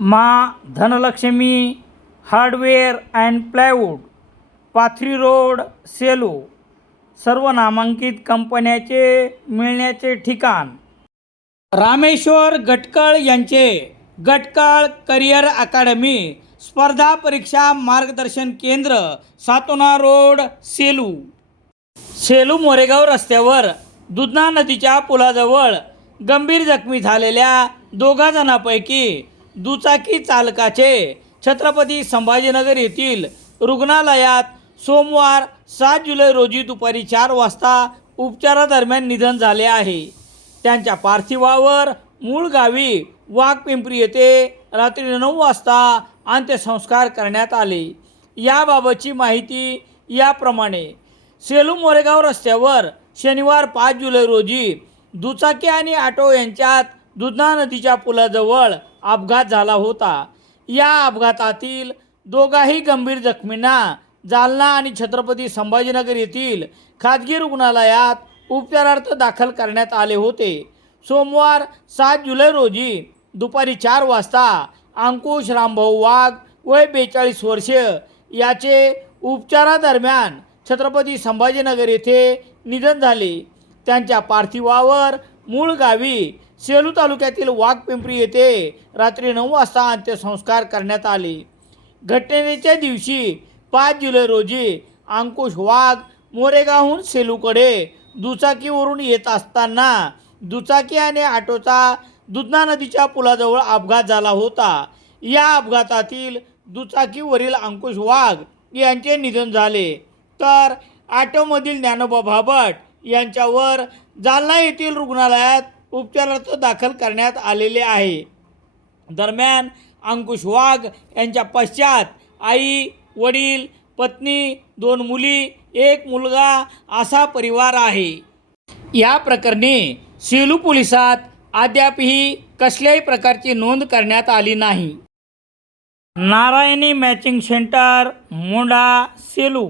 Maa Dhanlakshmi hardware and plywood Pathri road Selu सर्व नामांकित कंपन्याचे मिळण्याचे ठिकाण. रामेश्वर गटकळ यांचे गटकळ करिअर अकादमी स्पर्धा परीक्षा मार्गदर्शन केंद्र सातोना रोड सेलू. सेलू मोरेगाव रस्त्यावर दुधना नदीच्या पुलाजवळ गंभीर जखमी झालेल्या दोघा जणांपैकी दुचाकी चालकाचे छत्रपती संभाजीनगर येथील रुग्णालयात सोमवार सात जुलै रोजी दुपारी चार वाजता उपचारादरम्यान निधन झाले आहे. त्यांच्या पार्थिवावर मूळ गावी वाघपिंपरी येथे रात्री नऊ वाजता अंत्यसंस्कार करण्यात आले. याबाबतची माहिती याप्रमाणे सेलू मोरेगाव रस्त्यावर शनिवार पाच जुलै रोजी दुचाकी आणि ऑटो यांच्यात दुधना नदीच्या पुलाजवळ अपघात झाला होता. या अपघातातील दोघाही गंभीर जखमींना जालना आणि छत्रपती संभाजीनगर येथील खाजगी रुग्णालयात उपचारार्थ दाखल करण्यात आले होते. सोमवार सात जुलै रोजी दुपारी चार वाजता अंकुश रामभाऊ वाघ वय बेचाळीस वर्ष याचे उपचारादरम्यान छत्रपती संभाजीनगर येथे निधन झाले. त्यांच्या पार्थिवावर मूळ गावी सेलू तालुक्यातील वाघपिंपरी येथे रात्री नऊ वाजता अंत्यसंस्कार करण्यात आले. घटनेच्या दिवशी पाच जुलै रोजी अंकुश वाघ मोरेगावहून सेलूकडे दुचाकीवरून येत असताना दुचाकी आणि ऑटोचा दुधना नदीच्या पुलाजवळ अपघात झाला होता. या अपघातातील दुचाकीवरील अंकुश वाघ यांचे निधन झाले. तर ऑटोमधील ज्ञानोबा भाबट यांच्यावर जालना येथील रुग्णालयात उपचारार्थ दाखल करण्यात आलेले आहे. दरम्यान अंकुश वाघ यांच्या पश्चात आई वडील पत्नी दोन मुली एक मुलगा असा परिवार आहे. या प्रकरणी सेलू पोलिसात अद्यापही कसल्याही प्रकारची नोंद करण्यात आली नाही. Narayani matching centre Monda Selu